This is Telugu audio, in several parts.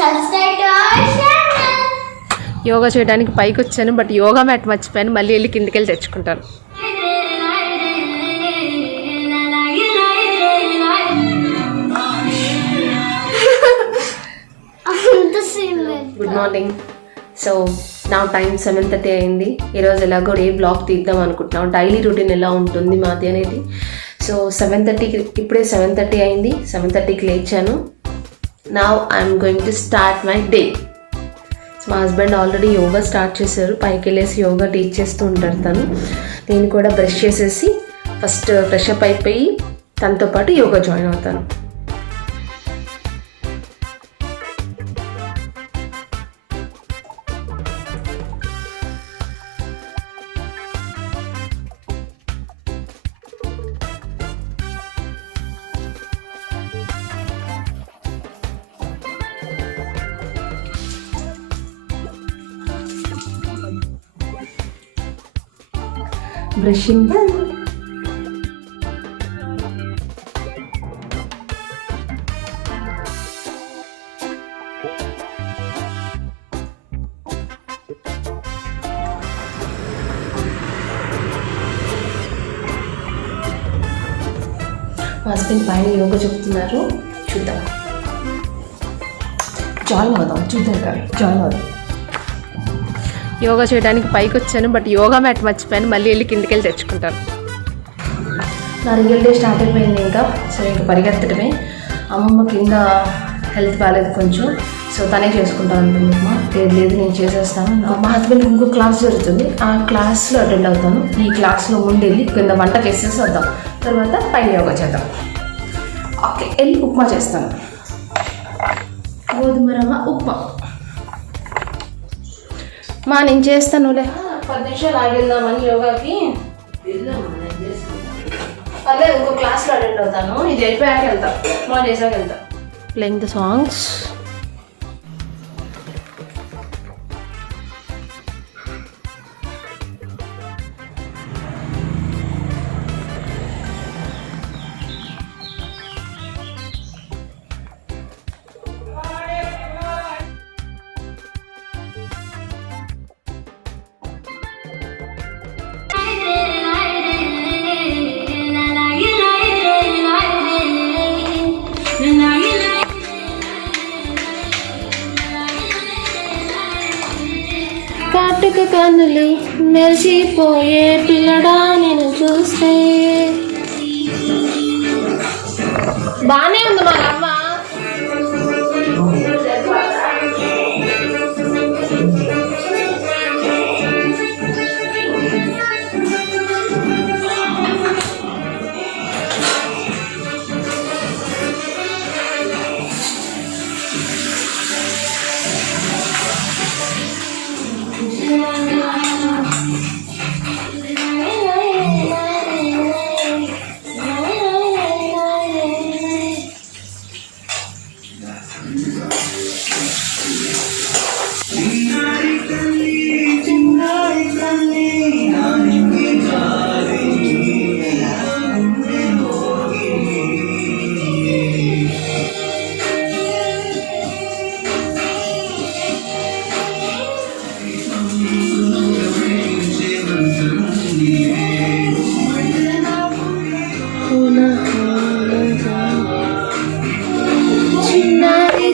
Subscribe to our channel. Yoga చేయడానికి పైకి వచ్చాను, బట్ యోగా మ్యాట్ మర్చిపోయాను. మళ్ళీ వెళ్ళి కిందికి వెళ్ళి తెచ్చుకుంటాను. Good morning. సో నా టైం 7:30 అయింది. ఈరోజు ఎలాగో డే బ్లాగ్ తీద్దాం అనుకుంటున్నాం. డైలీ రొటీన్ ఎలా ఉంటుంది మాది అనేది. సో 7:30కి ఇప్పుడే 7:30 అయింది. 7:30కి లేచాను. Now I'm going to start my day. So మా హస్బెండ్ ఆల్రెడీ యోగా స్టార్ట్ చేశారు. పైకి వెళ్ళేసి యోగా టీచ్ చేస్తూ ఉంటారు తను. నేను కూడా బ్రష్ చేసేసి ఫస్ట్ ఫ్రెష్ అప్ అయిపోయి తనతో పాటు యోగా జాయిన్ అవుతాను. Brushing done. మా హస్బెండ్ పైన యోగా చెప్తున్నారు, చూద్దాం. జాయిన్ అవుదాం, చూద్దాం కదా, జాయిన్ అవుదాం. యోగా చేయడానికి పైకి వచ్చాను, బట్ యోగా మ్యాట్ మర్చిపోయాను. మళ్ళీ వెళ్ళి కిందికి వెళ్ళి తెచ్చుకుంటాను. నా రియల్ డే స్టార్ట్ అయిపోయింది ఇంకా. సో ఇంకా పరిగెత్తడమే. అమ్మమ్మ కింద హెల్త్ బాగాలేదు కొంచెం, సో తనే చేసుకుంటాను అనుకుంటున్నా. లేదు నేను చేసేస్తాను. మా హస్బెండ్ ఇంకో క్లాస్ జరుగుతుంది, ఆ క్లాస్లో అటెండ్ అవుతాను. ఈ క్లాస్లో ముందు వెళ్ళి కింద వంట చేసేసి వద్దాం, తర్వాత పైన యోగా చేద్దాం. ఓకే, వెళ్ళి ఉప్మా చేస్తాను. గోధుమ రవ్వ ఉప్మా. మా నేను చేస్తానులే. 10 నిమిషాలు ఆగిద్దామని యోగాకి. అదే ఇంకో క్లాస్లో అటెండ్ అవుతాను. ఇది అయిపోయాక వెళ్తా, మా చేసాక వెళ్తా. Playing the songs. కాటుక కన్నులు మెరిసిపోయే పిల్లడా నేను చూస్తే. బానే ఉంది మా అమ్మ. చిన్నారి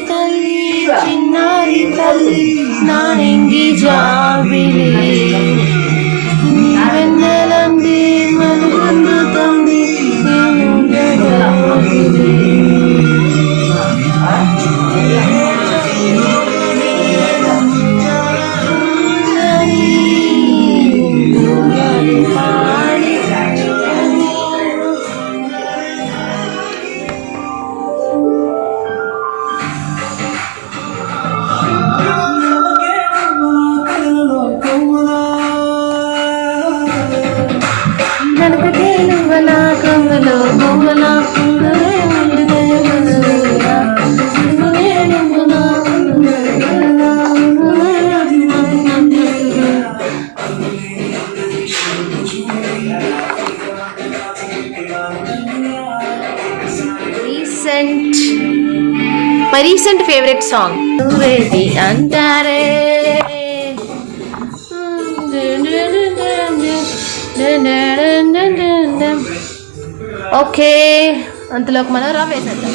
తల్లి నానింగి జాబిలి వెన్నెలంది మనుగొందుతుంది. రీసెంట్ ఫేవరెట్ సాంగ్ నువ్వేంటి అంటారే. ఓకే, అంతలోకి మనం రవ్వేసేద్దాం.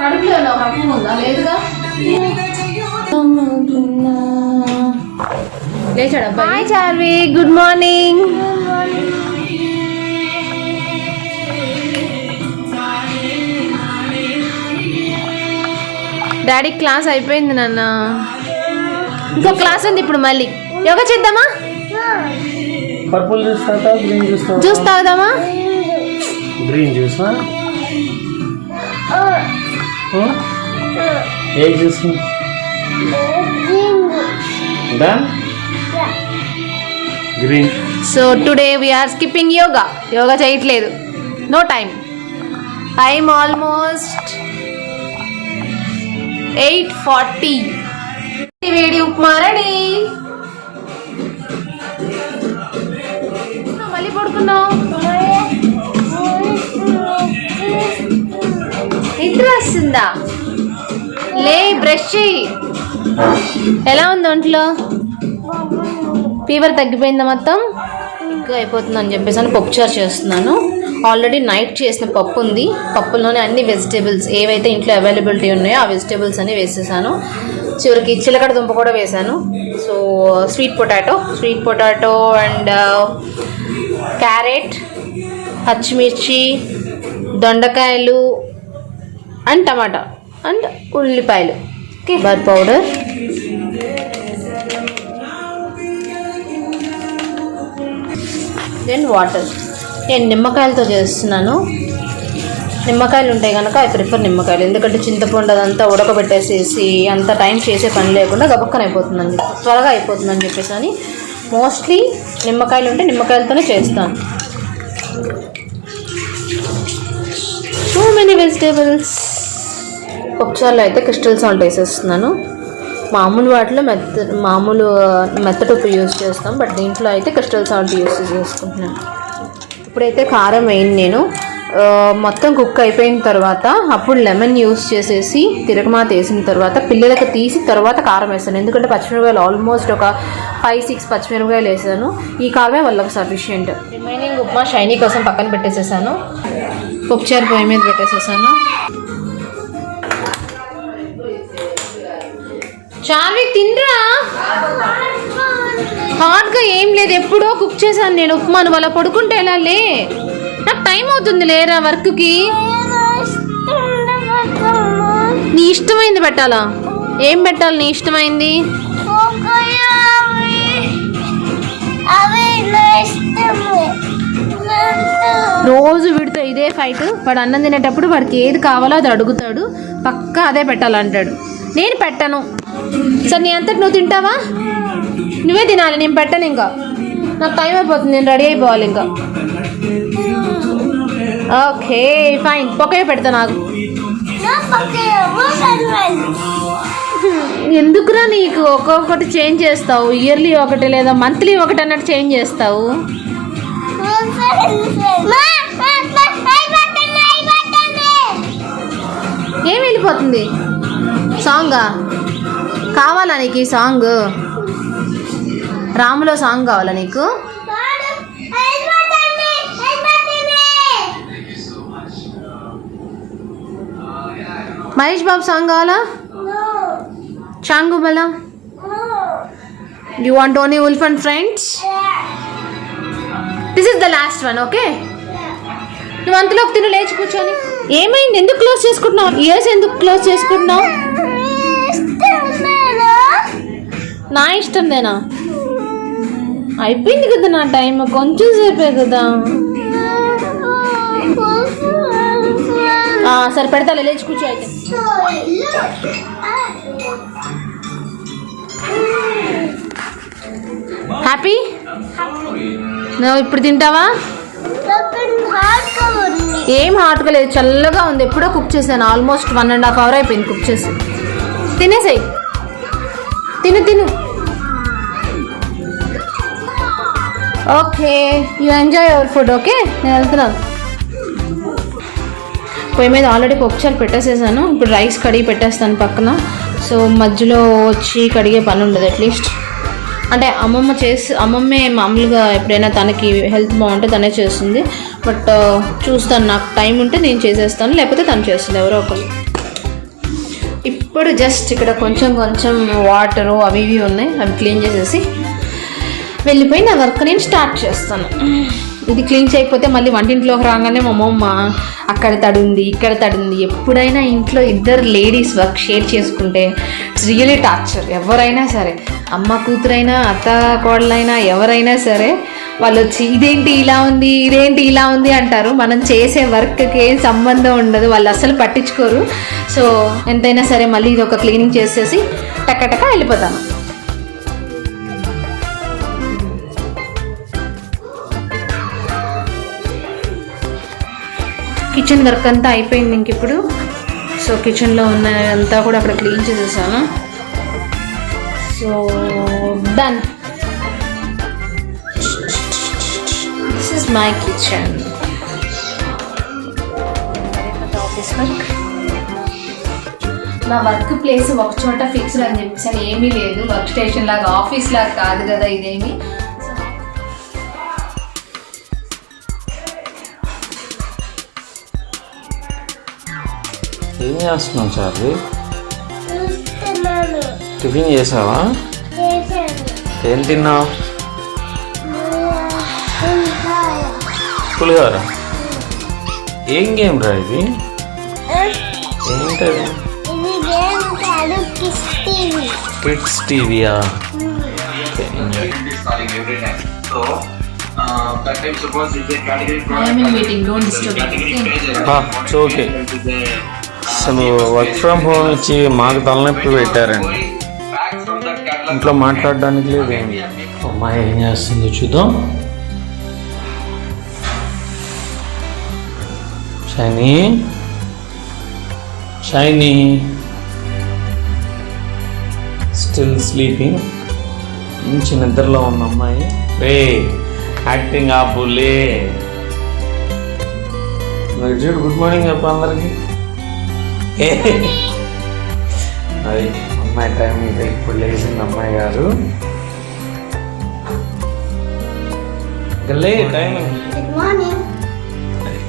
కడుపులో హక్కు ఉందా? లేదుగా. లేచాడా? Hi Charvi, good morning. Daddy class అయిపోయింది నాన్న, ఇంకో క్లాస్ ఉంది ఇప్పుడు. మళ్ళీ యోగా చేద్దామా? పర్పుల్ జ్యూస్ తాగుతావా? గ్రీన్ జ్యూస్ తాగుతావా? జ్యూస్ తాగుదామా? Green juice. ఏ juice? Green. So today we are skipping yoga. Yoga చేయట్లేదు, నో టైం. Time almost 8:40. వేడి ఉప్మా రెడీ. మళ్ళీ పడుకున్నావు? నిద్ర వస్తుందా? లే, బ్రష్ చెయ్యి. ఎలా ఉంది ఒంట్లో? ఫీవర్ తగ్గిపోయిందా మొత్తం? ఇంకా అయిపోతుందని చెప్పేసి అని పప్పుచారు చేస్తున్నాను. ఆల్రెడీ నైట్ చేసిన పప్పు ఉంది. పప్పులోనే అన్ని వెజిటేబుల్స్ ఏవైతే ఇంట్లో అవైలబిలిటీ ఉన్నాయో ఆ వెజిటేబుల్స్ అన్ని వేసేసాను. చివరికి చిలకడ దుంప కూడా వేసాను. So sweet potato and carrot, పచ్చిమిర్చి, దొండకాయలు అండ్ టమాటా అండ్ ఉల్లిపాయలు, బర్ పౌడర్, దెన్ వాటర్. నేను నిమ్మకాయలతో చేస్తున్నాను. నిమ్మకాయలు ఉంటాయి కనుక ఐ ప్రిఫర్ నిమ్మకాయలు, ఎందుకంటే చింతపండు అదంతా ఉడకబెట్టేసేసి అంత టైం చేసే పని లేకుండా గబక్కన అయిపోతుందని చెప్పి, త్వరగా అయిపోతుందని చెప్పేసి అని మోస్ట్లీ నిమ్మకాయలు ఉంటే నిమ్మకాయలతోనే చేస్తాను. So many vegetables. పప్పుచారులో అయితే క్రిస్టల్ సాల్ట్ వేసేస్తున్నాను. మామూలు వాటిలో మెత్తటి ఉప్పు యూజ్ చేస్తాం, బట్ దీంట్లో అయితే క్రిస్టల్ సాల్ట్ యూజ్ చేసుకుంటున్నాను. ఇప్పుడైతే కారం వేయను నేను. మొత్తం కుక్ అయిపోయిన తర్వాత అప్పుడు లెమన్ యూస్ చేసేసి తిరగమాత వేసిన తర్వాత పిల్లలకు తీసి తర్వాత కారం వేస్తాను. ఎందుకంటే పచ్చిమిరపకాయలు ఆల్మోస్ట్ ఒక 5-6 పచ్చిమిరపకాయలు వేసాను. ఈ కారమే వాళ్ళకి సఫిషియంట్. రిమైనింగ్ ఉప్మా షైనీ కోసం పక్కన పెట్టేసేసాను. పప్పుచారు పొయ్యి మీద పెట్టేసేసాను. చార్వి తిండ్రా. హాట్గా ఏం లేదు, ఎప్పుడో కుక్ చేశాను నేను ఉప్మాను. వాళ్ళ పడుకుంటే ఎలా? లే, నాకు టైం అవుతుంది లేరా వర్క్కి. నీ ఇష్టమైంది పెట్టాలా? ఏం పెట్టాలి నీ ఇష్టమైంది? రోజు వీడితో ఇదే ఫైట్. వాడు అన్నం తినేటప్పుడు వాడికి ఏది కావాలో అది అడుగుతాడు, పక్కా అదే పెట్టాలంటాడు. నేను పెట్టను. సరే నీ అంతటి నువ్వు తింటావా? నువ్వే తినాలి, నేను పెట్టను. ఇంకా నాకు టైం అయిపోతుంది, నేను రెడీ అయిపోవాలి ఇంకా. ఓకే ఫైన్, పొకే పెడతా. నాకు ఎందుకురా నీకు ఒక్కొక్కటి చేంజ్ చేస్తావు? ఇయర్లీ ఒకటి లేదా మంత్లీ ఒకటి అన్నట్టు చేంజ్ చేస్తావు. ఏం వెళ్ళిపోతుంది? సాంగా కావాలా నీకు? ఈ సాంగ్ రాములో సాంగ్ కావాలా నీకు? మహేష్ బాబు సాంగ్ కావాలా? చాంగుబలా? You want only wolf and friends? This is the last one. Okay, నువ్వు అంతలోకి తిను, లేచి కూర్చొని. ఏమైంది? ఎందుకు క్లోజ్ చేసుకుంటున్నావు? ఇయర్స్ ఎందుకు క్లోజ్ చేసుకుంటున్నావు? నా ఇష్టందేనా? అయిపోయింది కదా నా టైం, కొంచెం సేపే కదా. సరే పెడతా, లేచి కూర్చో అయితే. హ్యాపీ నువ్వు ఇప్పుడు తింటావా? ఏం హాట్గా లేదు, చల్లగా ఉంది. ఎప్పుడో కుక్ చేశాను, ఆల్మోస్ట్ 1.5 hour అయిపోయింది కుక్ చేసి. తినేసాయి, తిను తిను. Okay, you enjoy your food. Okay, నేను వెళ్తున్నాను. పొయ్యి మీద ఆల్రెడీ పప్పుచారు పెట్టేసేసాను. ఇప్పుడు రైస్ కడిగి పెట్టేస్తాను పక్కన. సో మధ్యలో వచ్చి కడిగే పని ఉండదు. అట్లీస్ట్ అంటే అమ్మమ్మే మామూలుగా ఎప్పుడైనా తనకి హెల్త్ బాగుంటే తనే చేస్తుంది. బట్ చూస్తాను, నాకు టైం ఉంటే నేను చేసేస్తాను, లేకపోతే తను చేస్తుంది, ఎవరో ఒకరు. ఇప్పుడు జస్ట్ ఇక్కడ కొంచెం వాటరు అవి ఇవి ఉన్నాయి, అవి క్లీన్ చేసేసి వెళ్ళిపోయి నా వర్క్ నేను స్టార్ట్ చేస్తాను. ఇది క్లీన్ చేయకపోతే మళ్ళీ వంటింట్లోకి రాగానే మా అమ్మమ్మ అక్కడ తడుంది ఇక్కడ తడుంది. ఎప్పుడైనా ఇంట్లో ఇద్దరు లేడీస్ వర్క్ షేర్ చేసుకుంటే ఇట్స్ రియలీ టార్చర్. ఎవరైనా సరే, అమ్మ కూతురైనా అత్త కోడలైనా ఎవరైనా సరే, వాళ్ళు వచ్చి ఇదేంటి ఇలా ఉంది ఇదేంటి ఇలా ఉంది అంటారు. మనం చేసే వర్క్కి ఏం సంబంధం ఉండదు, వాళ్ళు అసలు పట్టించుకోరు. సో ఎంతైనా సరే మళ్ళీ ఇది ఒక క్లీనింగ్ చేసేసి టక్క వెళ్ళిపోతాను. కిచెన్ వర్క్ అంతా అయిపోయింది ఇంక ఇప్పుడు. సో కిచెన్లో ఉన్న అంతా కూడా అక్కడ క్లీన్ చేసేసాను. So done. This is my kitchen. Office work. నా వర్క్ ప్లేస్ ఒక చోట ఫిక్స్డ్ అని చెప్పేసి ఏమీ లేదు. వర్క్ స్టేషన్ లాగా ఆఫీస్ లాగా కాదు కదా ఇదేమి. ఏం చేస్తున్నావు చార్లీ? టిఫిన్ చేసావా? ఏం తిన్నావు? పులిహోర. ఏం గేమ్ రా ఇది? ఏంటది? కిడ్స్ టీవీయా? ఓకే. అసలు వర్క్ ఫ్రమ్ హోమ్ ఇచ్చి మాకు తలనొప్పి పెట్టారండి. ఇంట్లో మాట్లాడడానికి లేదు. అమ్మాయి ఏం చేస్తుందో చూద్దాం. Shiny still sleeping. మంచి నిద్రలో ఉన్న అమ్మాయి. యాక్టింగ్ ఆపులే. చూడు, గుడ్ మార్నింగ్ చెప్ప అందరికి. అది అమ్మాయి టైం మీద ఇప్పుడు లేచింది అమ్మాయి గారు. టైం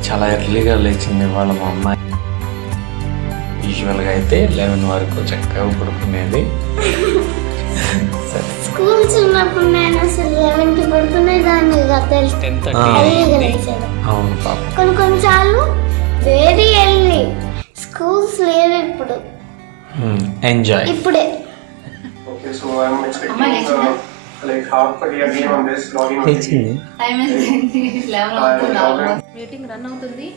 చాలా ఎర్లీగా లేచింది ఇవాళ మా అమ్మాయి. యూజువల్గా అయితే 11 వరకు చక్కగా పడుకునేది. స్కూల్స్ ఉన్నప్పుడు నేను అసలు 11కి పడుకునేదాన్ని. అవును పాప. కొన్నిసార్లు వెరీ ఎర్లీ. స్కూల్స్ లేవు ఇప్పుడు. ఎంజాయ్ ఇప్పుడే. మీటింగ్ రన్ అవుతుంది.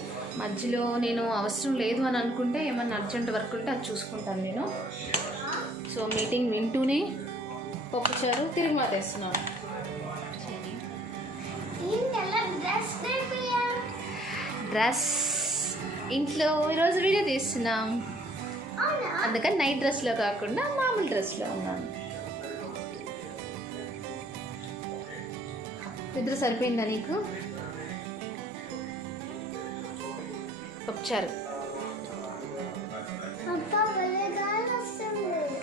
మధ్యలో నేను అవసరం లేదు అని అనుకుంటే ఏమన్నా అర్జెంట్ వర్క్ ఉంటే అది చూసుకుంటాను నేను. సో మీటింగ్ వింటూనే పప్పుచారు తిరిగి మాటేస్తున్నాను. డ్రెస్ ఇంట్లో ఈరోజు వీడియో తీస్తున్నాం, అందుకని నైట్ డ్రెస్లో కాకుండా మామూలు డ్రెస్లో ఉన్నాను. నిద్ర సరిపోయిందా నీకు? పప్పుచారు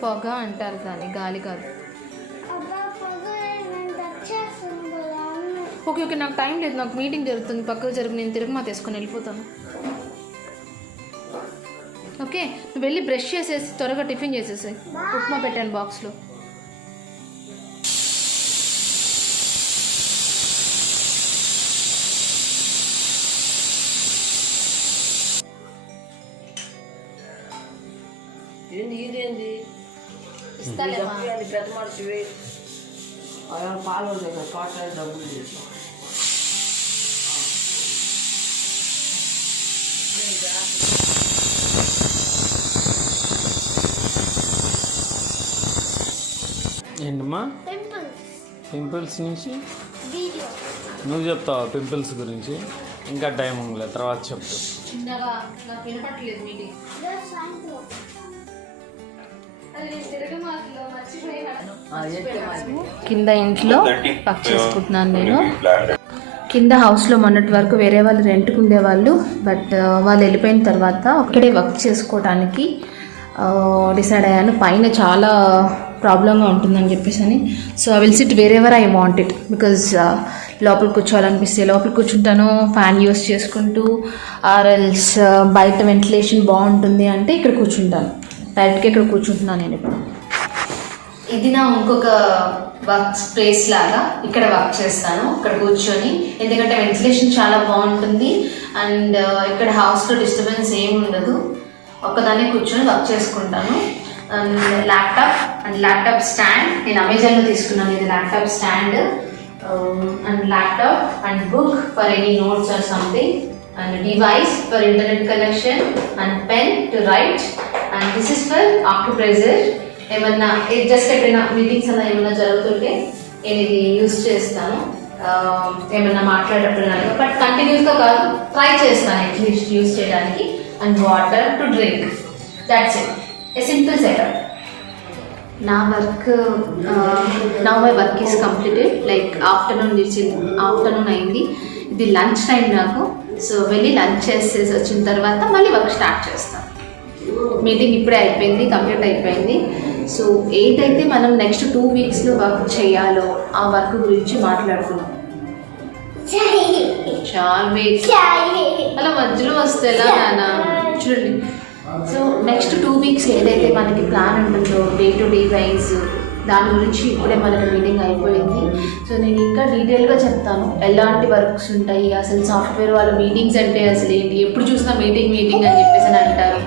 పొగ అంటారు దాన్ని, గాలి కాదు. ఓకే నాకు టైం లేదు, నాకు మీటింగ్ జరుగుతుంది, పక్కకు జరుగు, నేను తిరిగి మా తీసుకొని వెళ్ళిపోతాను. ఓకే, నువ్వు వెళ్ళి బ్రష్ చేసేసి త్వరగా టిఫిన్ చేసేసి. ఉప్మా పెట్టాను బాక్స్లో. ఇస్తాలేమా? పాలు డబ్బులు ఏంటమ్మా పింపుల్స్ పింపుల్స్ నుంచి వీడియో నువ్వు చెప్తావా పింపుల్స్ గురించి? ఇంకా టైం ఉంది, తర్వాత చెప్తా. చిన్నగా నాకు వినపట్లేదు మీటింగ్. సాయంత్రం కింద ఇంట్లో వర్క్ చేసుకుంటున్నాను నేను. కింద హౌస్లో మొన్నటి వరకు వేరే వాళ్ళు రెంట్కి ఉండేవాళ్ళు, బట్ వాళ్ళు వెళ్ళిపోయిన తర్వాత ఒక్కడే వర్క్ చేసుకోవడానికి డిసైడ్ అయ్యాను. పైన చాలా ప్రాబ్లంగా ఉంటుందని చెప్పేసి అని. So I will SIT wear ever I want it, because లోపల కూర్చోవాలనిపిస్తే లోపల కూర్చుంటాను, ఫ్యాన్ యూస్ చేసుకుంటూ, ఆర్ఎల్స్ బయట వెంటిలేషన్ బాగుంటుంది అంటే ఇక్కడ కూర్చుంటాను. డైరెక్ట్గా ఇక్కడ కూర్చుంటున్నాను నేను ఇప్పుడు. ఇది నా ఇంకొక వర్క్ స్పేస్ లాగా, ఇక్కడ వర్క్ చేస్తాను ఇక్కడ కూర్చొని, ఎందుకంటే వెంటిలేషన్ చాలా బాగుంటుంది అండ్ ఇక్కడ హౌస్లో డిస్టర్బెన్స్ ఏమి ఉండదు. ఒక్కదాన్ని కూర్చొని వర్క్ చేసుకుంటాను. అండ్ ల్యాప్టాప్ స్టాండ్ నేను అమెజాన్లో తీసుకున్నాను. ఇది laptop stand and laptop and book for any notes or something, and device for internet connection and pen to write, and this is for occupressor. ఏమన్నా జస్ట్ ఎప్పుడైనా మీటింగ్స్ అలా ఏమన్నా జరుగుతుంటే నేను ఇది యూజ్ చేస్తాను, ఏమన్నా మాట్లాడేటప్పుడు, బట్ కంటిన్యూస్గా కాదు, ట్రై చేస్తాను అట్లీస్ట్ యూజ్ చేయడానికి. And water to drink, that's it, a simple setup. నా work now my work is completed, like afternoon అయింది. ఇది లంచ్ టైం నాకు. సో వెళ్ళి లంచ్ చేసేసి వచ్చిన తర్వాత మళ్ళీ వర్క్ స్టార్ట్ చేస్తాను. మీటింగ్ ఇప్పుడే అయిపోయింది, కంప్లీట్ అయిపోయింది. సో ఏదైతే మనం నెక్స్ట్ 2 వీక్స్లో వర్క్ చేయాలో ఆ వర్క్ గురించి మాట్లాడుకున్నాం. అలా మధ్యలో వస్తే ఎలా నాన్న చూడండి. సో నెక్స్ట్ 2 వీక్స్ ఏదైతే మనకి ప్లాన్ ఉంటుందో డే టు డే వైజ్, దాని గురించి ఇప్పుడే మనకి మీటింగ్ అయిపోయింది. సో నేను ఇంకా డీటెయిల్గా చెప్తాను ఎలాంటి వర్క్స్ ఉంటాయి, అసలు సాఫ్ట్వేర్ వాళ్ళ మీటింగ్స్ అంటే అసలు ఏంటి, ఎప్పుడు చూసినా మీటింగ్ అని చెప్పేసి అని అంటారు.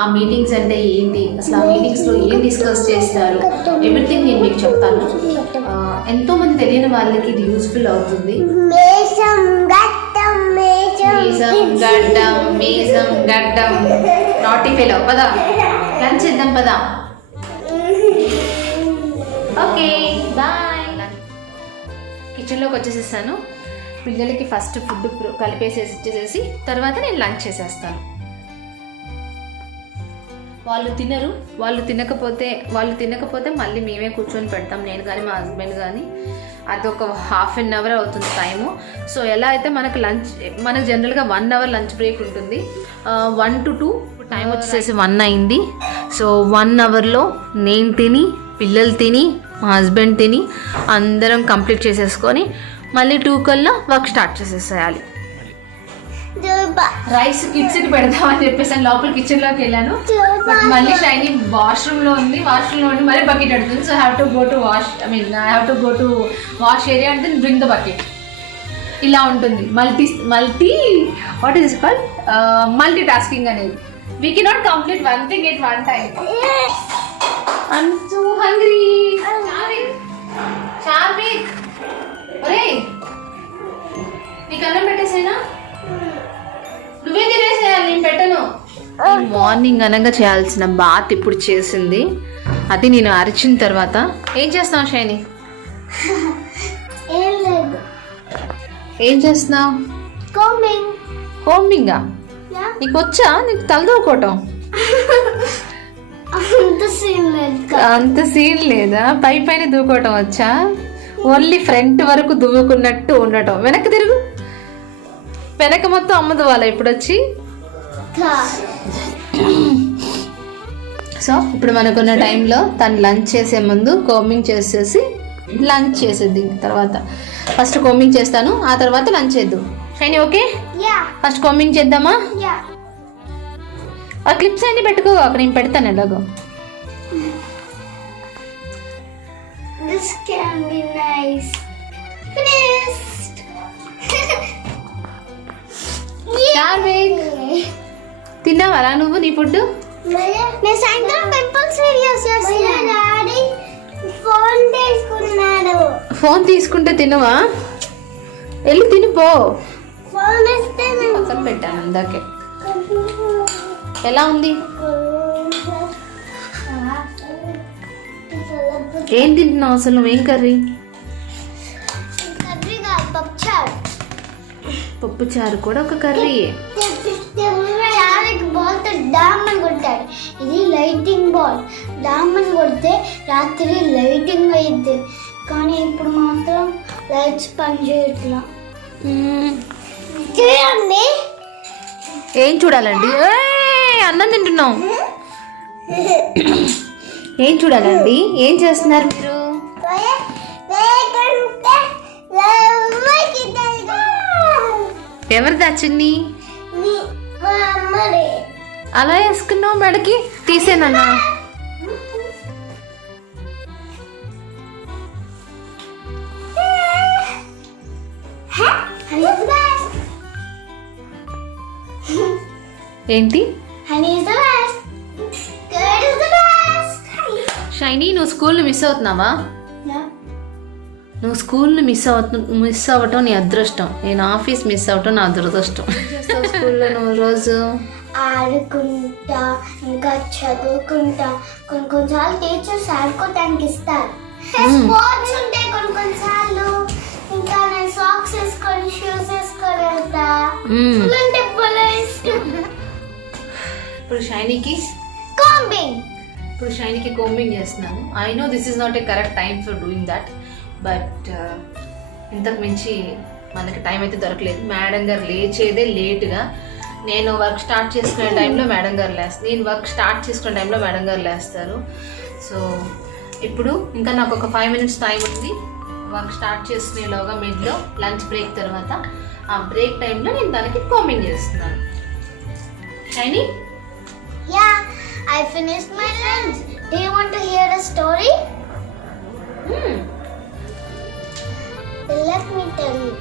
ఆ మీటింగ్స్ అంటే ఏంటి, అసలు ఆ మీటింగ్స్లో ఏం డిస్కస్ చేస్తారు, ఎవ్రీథింగ్ నేను మీకు చెప్తాను. ఎంతోమంది తెలియని వాళ్ళకి ఇది యూస్ఫుల్ అవుతుంది. గడ్డం నాటి ఫెయిల్ పదా, లంచ్ చేద్దాం పదా. Okay bye. కిచెన్లోకి వచ్చేసేసాను. పిల్లలకి ఫస్ట్ ఫుడ్ కలిపేసేసి ఇచ్చేసేసి తర్వాత నేను లంచ్ చేసేస్తాను. వాళ్ళు తినకపోతే మళ్ళీ మేమే కూర్చొని పెడతాం, నేను కానీ మా హస్బెండ్ కానీ. అదొక ½ an hour అవుతుంది టైము. సో ఎలా అయితే మనకు జనరల్గా 1 hour లంచ్ బ్రేక్ ఉంటుంది, 1 to 2 టైం వచ్చేసి 1 అయింది. సో 1 hourలో నేను తిని, పిల్లలు తిని, మా హస్బెండ్ తిని అందరం కంప్లీట్ చేసేసుకొని మళ్ళీ 2 కల్లా వర్క్ స్టార్ట్ చేసేసేయాలి. రైస్ కిడ్స్కి పెడదామని చెప్పేసి లోపల కిచెన్లోకి వెళ్ళాను, బట్ మళ్ళీ షైనీ వాష్రూమ్లో ఉండి మళ్ళీ బకెట్ అడుగుతుంది. So have to go to wash area అంటే బ్రింగ్ ద బకెట్. ఇలా ఉంటుంది what is called multitasking అనేది. We cannot complete one thing at one time. I'm so hungry. Charvik. ఒరే నీకు అన్నం పెట్టేసేనా? నువ్వే తినేసేయాలి, నేను పెట్టను. మార్నింగ్ అనగా చేయాల్సిన బాత్ ఇప్పుడు చేసింది, అది నేను అరిచిన తర్వాత. ఏం చేస్తున్నావు షైని? ఏం చేస్తున్నావు? కోమింగా? నీకు వచ్చా? నీకు తలదూకోవటం అంత సీన్ లేదా? పైన దూకోవటం వచ్చా? ఓన్లీ ఫ్రంట్ వరకు దువ్వుకున్నట్టు ఉండటం. వెనక్కి తిరుగు, వెనక మొత్తం అమ్మదు వాళ్ళ ఇప్పుడు వచ్చి. సో ఇప్పుడు మనకున్న టైంలో తను లంచ్ చేసే ముందు కోమింగ్ చేసేసి లంచ్ చేసేది. తర్వాత ఫస్ట్ కోమింగ్ చేస్తాను, ఆ తర్వాత లంచ్ చేద్దాం. Shiny okay? ఫస్ట్ కోమింగ్ చేద్దామా? ఆ క్లిప్స్ అన్ని పెట్టుకో, అక్కడ నేను పెడతాను ఎలాగో. This can be nice. Finished. తిన్నావారా నువ్వు నీ ఫుడ్? నేను సాయంత్రం పింపుల్స్ వీడియోస్ చేస్తున్నాను. డాడీ ఫోన్ తీసుకున్నాడు. ఫోన్ తీసుకుంటే తినవా? వెళ్ళి తినిపో. ఫోన్ ఇస్తే పక్కన పెట్టాను అందాకే. ఎలా ఉంది? ఏం తింటున్నావు అసలు? నువ్వేం కర్రీ? కర్రీ కాదు, పప్పుచారు. పప్పు చారు కూడా ఒక కర్రీయే. చారుకి బాల్తో డామ్ అని కొట్టాడు. ఇది లైటింగ్ బాల్. డామ్ అని కొడితే రాత్రి లైటింగ్ అయింది, కానీ ఇప్పుడు మాత్రం లైట్స్ పనిచేయట్లా. చూడండి. ఏం చూడాలండి? అన్నం తింటున్నాం. ఏం చూడాలండి? ఏం చేస్తున్నారు మీరు? ఎవరు దాచుని అలా వేసుకున్నావు మెడకి? తీసేనన్నా. ఏంటి షైనీ, నువ్వు స్కూల్ని మిస్ అవుతున్నావా? నువ్వు స్కూల్ని మిస్ అవ్వటం నీ అదృష్టం. నేను ఆఫీస్ మిస్ అవ్వటం నా దురదృష్టం. స్కూల్లో నువ్వు రోజు ఆడుకుంటా, ఇంకా చదువుకుంటా. కొన్నిసార్లు టీచర్స్ ఆడుకోవటానికి ఇస్తారు. స్పోర్ట్స్ ఉంటాయి కొన్నిసార్లు. ఇంకా నేను సాక్స్ వేసుకొని షూస్ వేసుకొని వెళ్తా. అంటే భలే ఇష్టం. ఇప్పుడు షైనీకి కోంబింగ్ చేస్తున్నాను. I know this is not a correct time for doing that, but ఇంతకు మించి మనకి టైం అయితే దొరకలేదు. మేడం గారు లేచేదే లేట్గా. నేను వర్క్ స్టార్ట్ చేసుకునే టైంలో మేడం గారు లేస్తారు. సో ఇప్పుడు ఇంకా నాకు ఒక 5 minutes టైం ఉంది. వర్క్ స్టార్ట్ చేసుకునేలోగా మిడ్లో లంచ్ బ్రేక్ తర్వాత, ఆ బ్రేక్ టైంలో నేను దానికి కామెంట్ చేస్తున్నాను. Shiny, Yeah, I finished my lunch. Do you want to hear a story? Let me tell you.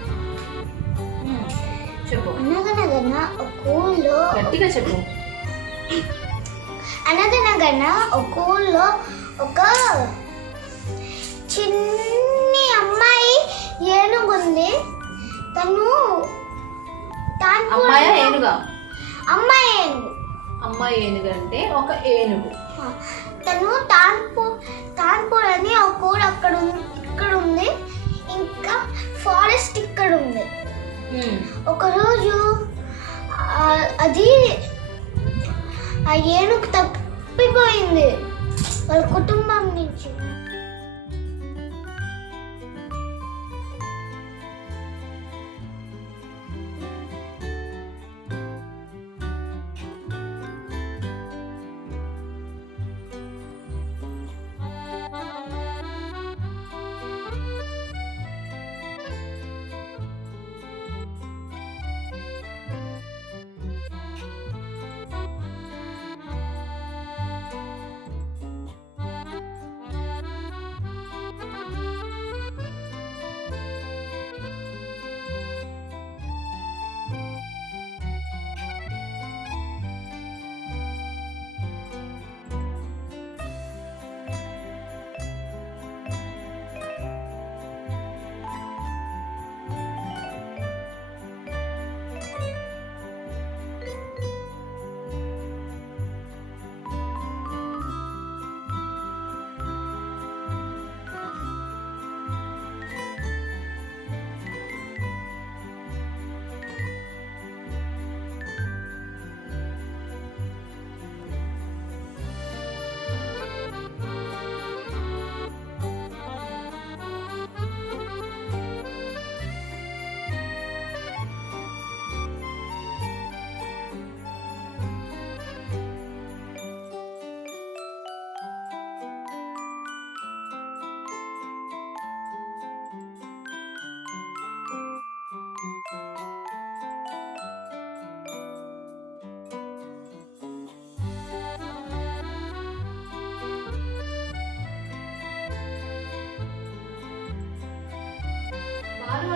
చెప్పు. అనగనగన ఒక ఊళ్ళో, గట్టిగా చెప్పు. అనగనగన ఒక ఊళ్ళో ఒక చిన్ని అమ్మాయి ఏనుగుంది. తను అమ్మాయా ఏనుగా? అమ్మాయి ఏనుగు. అమ్మాయి ఏనుగు అంటే ఒక ఏనుగు. తను తాన్పూర్ అని ఒక ఊరు ఇక్కడ ఉంది. ఇంకా ఫారెస్ట్ ఇక్కడ ఉంది. ఒకరోజు అది ఆ ఏనుగు తప్పిపోయింది వాళ్ళ కుటుంబం నుంచి.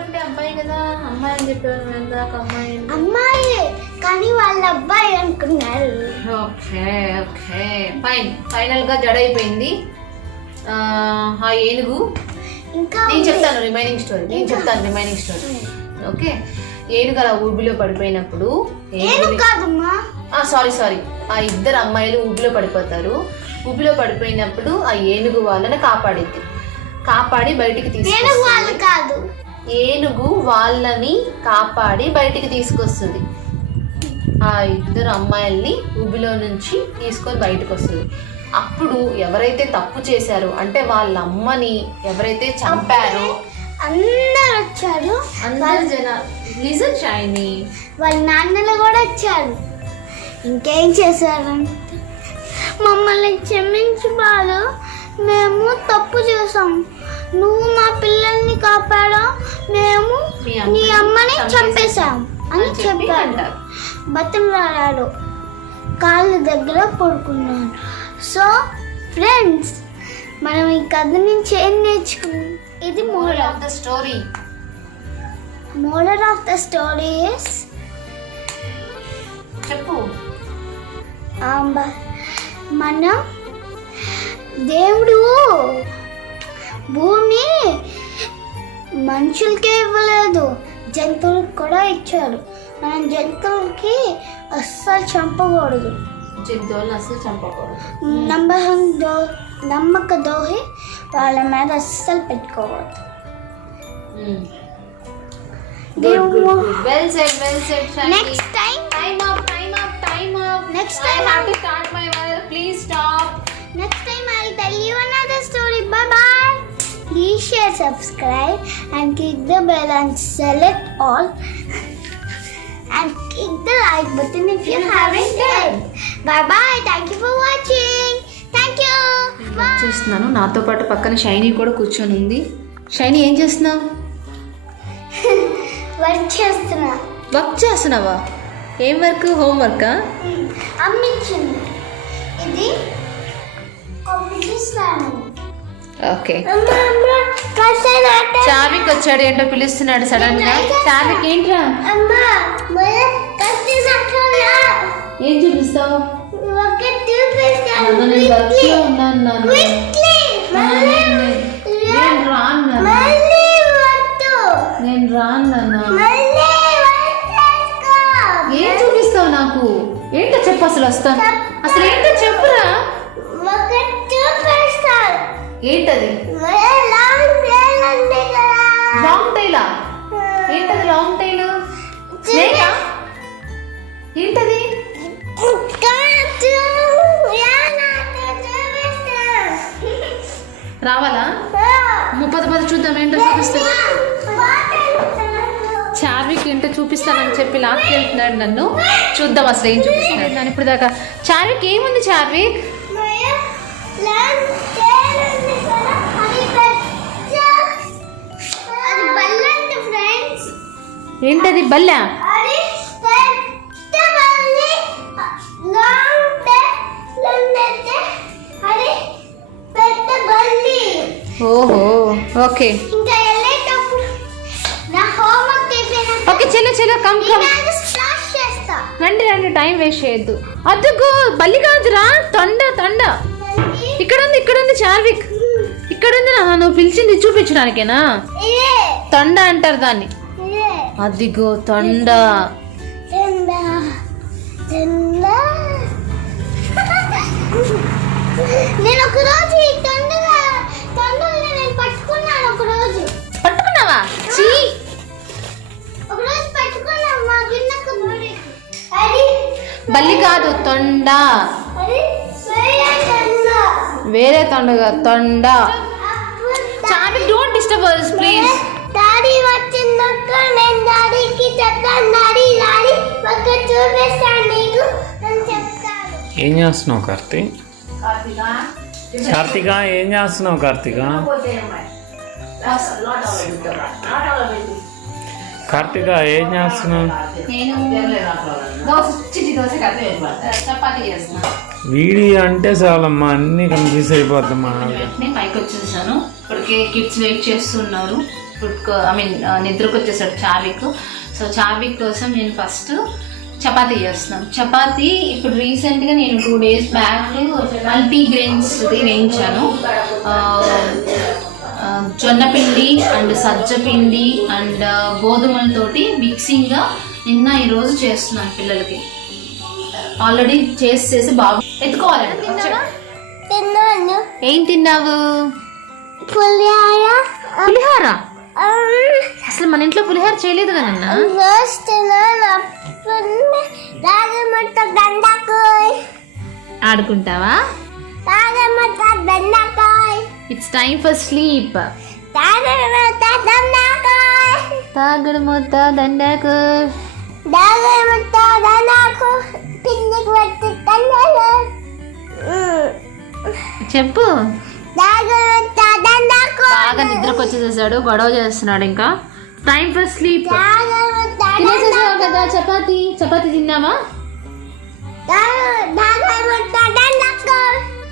అంటే అబ్బాయి కదా, అమ్మాయి అని చెప్పారు. అమ్మాయి కానీ వాళ్ళ అబ్బాయి అనుకున్నారు. Okay okay fine. ఫైనల్ గా జడ అయిపోయింది. ఆ ఏనుగు ఇంకా నేను చెప్తాను రిమైనింగ్ స్టోరీ. ఓకే, ఏనుగు అలా ఊబిలో పడిపోయినప్పుడు, సారీ ఆ ఇద్దరు అమ్మాయిలు ఊబిలో పడిపోతారు. ఊబిలో పడిపోయినప్పుడు ఆ ఏనుగు వాళ్ళని కాపాడి బయటికి ఏనుగు వాళ్ళు కాదు, ఏనుగు వాళ్ళని కాపాడి బయటికి తీసుకొస్తుంది. ఆ ఇద్దరు అమ్మాయిల్ని ఊబిలో నుంచి తీసుకొని బయటకు వస్తుంది. అప్పుడు ఎవరైతే తప్పు చేశారో, అంటే వాళ్ళ అమ్మని ఎవరైతే చంపారో అందరు వచ్చారు. అందరు జనాలు లిజన్ షైనీ వాళ్ళ నాన్నలు కూడా వచ్చారు. ఇంకేం చేశారంటే, మమ్మల్ని క్షమించు బాలు, మేము తప్పు చేసాం, నువ్వు మా పిల్లల్ని కాపాడా, మేము నీ అమ్మని చంపేశాం అని చెప్పారు. బతిమలాడాడు, కాళ్ళ దగ్గర పడుకున్నాడు. సో ఫ్రెండ్స్, మనం ఈ కథ నుంచి ఏం నేర్చుకున్నాం? ఇది moral of the story. Moral of the story is, చెప్పు. మనం దేవుడు భూమి మనుషులకే ఇవ్వలేదు, జంతువులకు కూడా ఇచ్చాడు. మనం జంతువులకి అస్సలు చంపకూడదు. జంతువులను అస్సలు చంపకూడదు. నమ్మక దోహి వాళ్ళ మీద అస్సలు పెట్టుకోవద్దు. Well said, Shani. Next time. Time up. Next I time have to start my work. Please stop. Next time I'll tell you another story. Bye bye. Please share, subscribe, and click the bell and select all. And click the like button if you haven't done. Bye bye. Thank you for watching. Thank you. Bye. చేస్తున్నాను. నాతో పాటు పక్కన షైనీ కూడా కూర్చొని ఉంది. షైనీ ఏం చేస్తున్నావు? వర్క్ చేస్తున్నా. వర్క్ చేస్తున్నావా? ఏం వర్క్? హోమ్ వర్కా? అమ్మించింది. ఇది కాంపిటీషన్. ఓకే. చావిక్ వచ్చాడు, ఏంటో పిలుస్తున్నాడు సడన్ గా. చావిక్ ఏంట్రా? ఏం చూపిస్తావు? నేను రాను. ఏం చూపిస్తావు నాకు? ఏంటో చెప్పు, అసలు వస్తాను. అసలు ఏంటో చెప్పురా. ఏంటది? లాంగ్ టైలా? ఏంటది లాంగ్ టైల్? స్నేకా? ఏంటది? రావాలా? 30 చూద్దాం, ఏంటో చూపిస్తాను. చార్విక్ ఏంటో చూపిస్తానని చెప్పి లాక్కెళ్తున్నాడు నన్ను. చూద్దాం అసలు ఏం చూపిస్తున్నాడు నన్ను ఇప్పుడు దాకా. చార్విక్ ఏముంది? చార్విక్ ఏంటది? బల్లా? ఓహో, ఓకే ఓకే. చెల్లో కమ్ రండి, టైం వేస్ట్ చేయొద్దు. అద్దుకు, బల్లి కాదురా, తొండ. ఇక్కడ ఉంది చార్విక్, ఇక్కడ ఉంది. నువ్వు పిలిచింది చూపించడానికేనా? తొండ అంటారు దాన్ని. అదిగో తొండ. నేను ఒక రోజు ఈ తొండని నేను పట్టుకున్నాను. పట్టుకున్నావా? చీ, ఒకరోజు పట్టుకున్నాను. మా గిన్నెకు బల్లి కాదు, తొండ. వేరే తొండగా, తొండ. Charvik, don't disturb us please. Daddy వచ్చిందక్క, నేను డాడీకి చెప్తాను. డాడీ ఒక చూపిస్తాను నీకు అని చెప్తాను. ఏం చేస్తున్నావు కార్తీక్? ఏం చేస్తున్నావు కార్తీక? ఏం చేస్తున్నావు? వీడియో అంటే చాలమ్మా, అన్ని కన్ఫ్యూజ్ అయిపోద్దమ్మా. నేను పైకి వచ్చేసాను. ఇప్పటికే కిడ్స్ వెయిట్ చేస్తున్నారు. ఇప్పుడు నిద్రకు వచ్చేసాడు చార్విక్. సో చార్విక్ కోసం నేను ఫస్ట్ చపాతీ చేస్తున్నాను. చపాతీ ఇప్పుడు రీసెంట్గా నేను 2 days బ్యాక్ మల్టీగ్రెయిన్స్ది వేయించాను. జొన్నపిండి అండ్ సజ్జపిండి అండ్ గోధుమలతోటి మిక్సింగ్గా నిన్న ఈరోజు చేస్తున్నాను పిల్లలకి. ఆల్రెడీ చేసి బాగా ఎత్తుకోవాలండి. ఏం తిన్నావు? పులిహోర. అసలు మన ఇంట్లో పులిహోర చేయలేదు కదన్నా. ఆడుకుంటావా? It's time for sleep. తాగుడు మొత్త దండకు. చెప్పు. బాగా నిద్రకు వచ్చేసేసాడు, గొడవ చేస్తున్నాడు. ఇంకా టైం ఫర్ స్లీప్. తినేసేసావు కదా చపాతి. చపాతి తిన్నావా?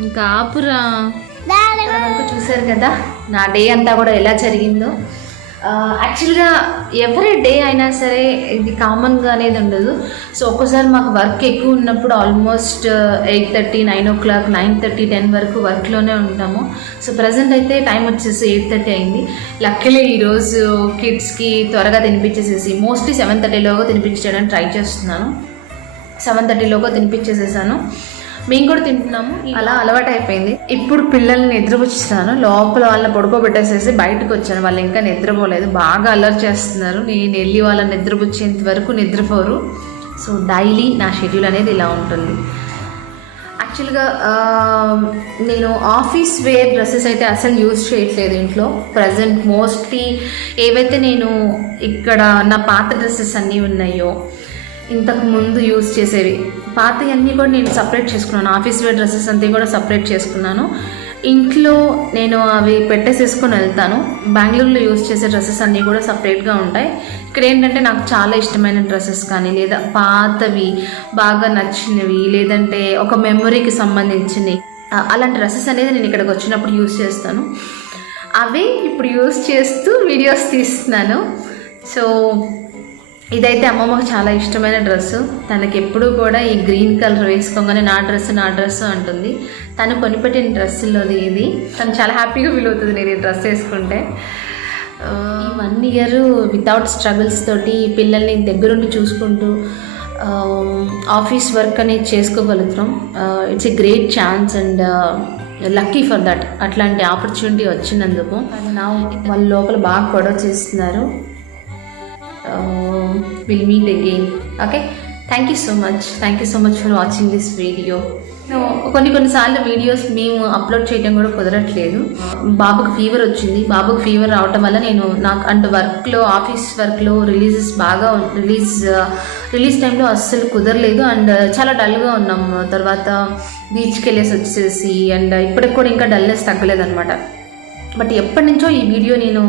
ఇంకా ఆపురా. చూసారు కదా నా డే అంతా కూడా ఎలా జరిగిందో. యాక్చువల్గా ఎవరి డే అయినా సరే ఇది కామన్గా అనేది ఉండదు. సో ఒక్కోసారి మాకు వర్క్ ఎక్కువ ఉన్నప్పుడు ఆల్మోస్ట్ 8:30, 9 o'clock, 9:30, 10 వరకు వర్క్లోనే ఉంటాము. సో ప్రజెంట్ అయితే టైం వచ్చేసి 8:30 అయింది. లక్కీలీ ఈరోజు కిడ్స్కి త్వరగా తినిపించేసేసి మోస్ట్లీ 7:30లోగా తినిపించడానికి ట్రై చేస్తున్నాను. 7:30లోగా తినిపించేసేసాను. మేము కూడా తింటున్నాము. అలా అలవాటు అయిపోయింది. ఇప్పుడు పిల్లల్ని నిద్రపుచ్చుతాను. లోపల వాళ్ళని పడుకోబెట్టేసేసి బయటకు వచ్చాను. వాళ్ళు ఇంకా నిద్రపోలేదు, బాగా అలర్ట్ చేస్తున్నారు. నేను వెళ్ళి వాళ్ళని నిద్రపుచ్చేంత వరకు నిద్రపోరు. సో డైలీ నా షెడ్యూల్ అనేది ఇలా ఉంటుంది. యాక్చువల్గా నేను ఆఫీస్ వేర్ డ్రెస్సెస్ అయితే అసలు యూజ్ చేయట్లేదు ఇంట్లో ప్రజెంట్. మోస్ట్లీ ఏవైతే నేను ఇక్కడ నా పాత డ్రెస్సెస్ అన్నీ ఉన్నాయో, ఇంతకు ముందు యూజ్ చేసేవి పాతవి అన్నీ కూడా నేను సపరేట్ చేసుకున్నాను. ఆఫీస్ వేర్ డ్రెస్సెస్ అంతా కూడా సపరేట్ చేసుకున్నాను. ఇంట్లో నేను అవి పెట్టేసేసుకొని వెళ్తాను. బెంగళూరులో యూజ్ చేసే డ్రెస్సెస్ అన్నీ కూడా సపరేట్గా ఉంటాయి. ఇక్కడ ఏంటంటే నాకు చాలా ఇష్టమైన డ్రెస్సెస్ కానీ, లేదా పాతవి బాగా నచ్చినవి, లేదంటే ఒక మెమొరీకి సంబంధించినవి, అలాంటి డ్రెస్సెస్ అనేది నేను ఇక్కడికి వచ్చినప్పుడు యూజ్ చేస్తాను. అవే ఇప్పుడు యూజ్ చేస్తూ వీడియోస్ తీస్తున్నాను. సో ఇదైతే అమ్మమ్మకు చాలా ఇష్టమైన డ్రెస్సు. తనకి ఎప్పుడూ కూడా ఈ గ్రీన్ కలర్ వేసుకోగానే నా డ్రెస్ అంటుంది. తను కొనిపెట్టిన డ్రెస్సులోది ఇది. తను చాలా హ్యాపీగా ఫీల్ అవుతుంది నేను ఈ డ్రెస్ వేసుకుంటే. ఈ 1 year వితౌట్ స్ట్రగుల్స్ తోటి పిల్లల్ని దగ్గరుండి చూసుకుంటూ ఆఫీస్ వర్క్ అనేది చేసుకోగలుగుతాం. It's a great chance and lucky for that. అట్లాంటి ఆపర్చునిటీ వచ్చినందుకు. నా వాళ్ళ లోపల బాగా గొడవ చేస్తున్నారు. We'll meet again. Okay, thank you so much for watching this video. కొన్నిసార్లు వీడియోస్ మేము అప్లోడ్ చేయడం కూడా కుదరట్లేదు. బాబుకి ఫీవర్ వచ్చింది. బాబుకి ఫీవర్ రావటం వల్ల నేను నాకు వర్క్లో, ఆఫీస్ వర్క్లో రిలీజ్ టైంలో అస్సలు కుదరలేదు. అండ్ చాలా డల్గా ఉన్నాము. తర్వాత బీచ్కి వెళ్ళేసి వచ్చేసి అండ్ ఇప్పటికి కూడా ఇంకా డల్నెస్ తగ్గలేదు అనమాట. బట్ ఎప్పటి నుంచో ఈ వీడియో నేను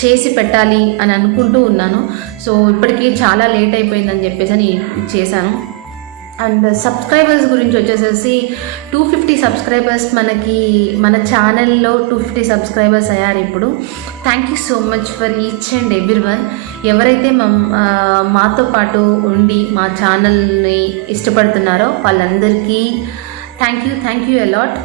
చేసి పెట్టాలి అని అనుకుంటూ ఉన్నాను. సో ఇప్పటికీ చాలా లేట్ అయిపోయిందని చెప్పేసి అని చేశాను. అండ్ సబ్స్క్రైబర్స్ గురించి వచ్చేసేసి 250 సబ్స్క్రైబర్స్ మన ఛానల్లో 250 సబ్స్క్రైబర్స్ అయ్యారు ఇప్పుడు. Thank you so much for each and everyone. ఎవరైతే మాతో పాటు ఉండి మా ఛానల్ని ఇష్టపడుతున్నారో వాళ్ళందరికీ థ్యాంక్ యూ అలాట్.